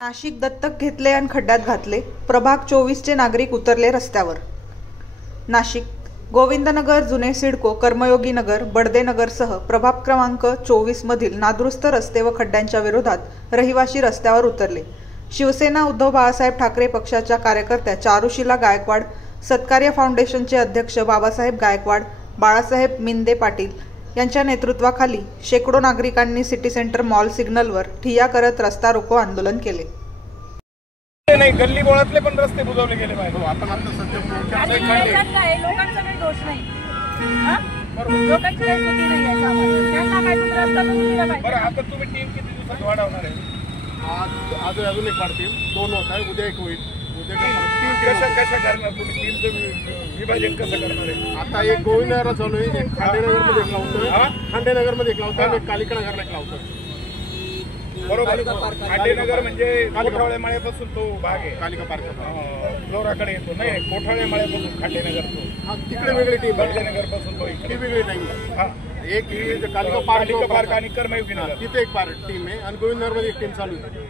नाशिक दत्तक घेतले आणि खड्ड्यात घातले. प्रभाग 24चे नागरिक उतरले रस्त्यावर. नाशिक गोविंदनगर, जुने सिडको, कर्मयोगी नगर, बडदे नगरसह प्रभाग क्रमांक 24 मधील नादुरुस्त रस्ते व खड्ड्यांच्या विरोधात रहिवासी रस्त्यावर उतरले. शिवसेना उद्धव बाळासाहेब ठाकरे पक्षाच्या कार्यकर्त्या चारुशीला गायकवाड, सत्कार्य फाउंडेशनचे अध्यक्ष बाबासाहेब गायकवाड, बाळासाहेब मिंदे पाटील यांच्या नेतृत्वाखाली शेकडो नागरिकांनी सिटी सेंटर मॉल सिग्नलवर ठिय्या करत रस्ता रोको आंदोलन केले. नाही, गल्ली बोळातले पण रस्ते बुजवले गेले पाहिजे. आपण आता सध्या लोकांचा काही दोष नाही. लोकांची काही चुकी नाही आहे. त्यांना काय तुम्ही रस्ता बनवून पाहिजे. बरं, आता तुम्ही टीम किती दिवसात वाढवणार आहे? आज अजून एक वाढतील, 2 होत आहे, उद्या एक होईल. कशा करणार तुम्ही? टीमचं विभाजन कसं करणार आहे? आता एक गोविंदनगर चालू आहे, एक खांडेनगरमध्ये एक लावतोय, खांडेनगरमध्ये एक लावतोय आणि एक कालिकानगरला एक लावतोय. बरोबर. खांडेनगर म्हणजे कोठावळे माळ्यापासून तो भाग आहे. कालिका पार्क लोराकडे येतो. नाही, कोठावळे माळ्यापासून खांडेनगर तो. हा, तिकडे वेगळी टीम. बडदेनगर पासून तो ती वेगळी टाइम. हा, एक कालिका पार्क आणि कर्मयोगी नगर तिथे एक टीम आहे आणि गोविंदनगरमध्ये एक टीम चालू आहे.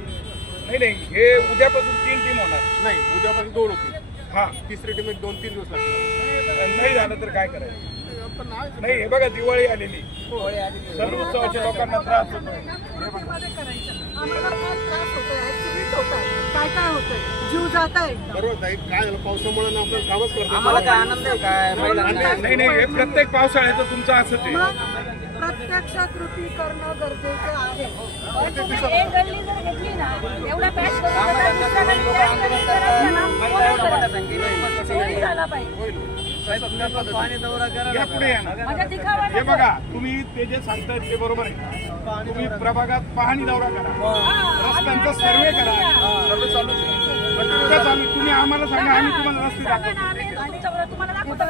नाही, हे उद्यापासून 3 टीम होणार. नाही, उद्यापासून 2 होतील. हा, तिसरी टीम 2-3 दिवस लागतील. नाही झालं तर काय करायचं? नाही, हे बघा, दिवाळी आलेली, सण उत्सवाच्या लोकांना त्रास होतो. काय होतंय, जीव जात आहे. बरोबर आहे. काय झालं, पावसामुळे ना आपण कामच करतो. आम्हाला काय आनंद आहे काय? नाही, हे प्रत्येक पावसाळ्याचं तुमचं असंच आहे. प्रत्यक्षात कृती करणं गरजेचं आहे. एक गल्ली जर घेतली ना, एवढा पॅच झाला पाहिजे. या पुढे या ना. हे बघा, तुम्ही ते जे सांगतायत ते बरोबर आहे. तुम्ही प्रभागात पाहणी दौरा करा, रस्त्यांचा सर्वे करा. सर्वे चालू तुम्ही आम्हाला सांगा, आम्ही तुम्हाला रस्ते दाखवतो. तुम्हाला दाखवतो.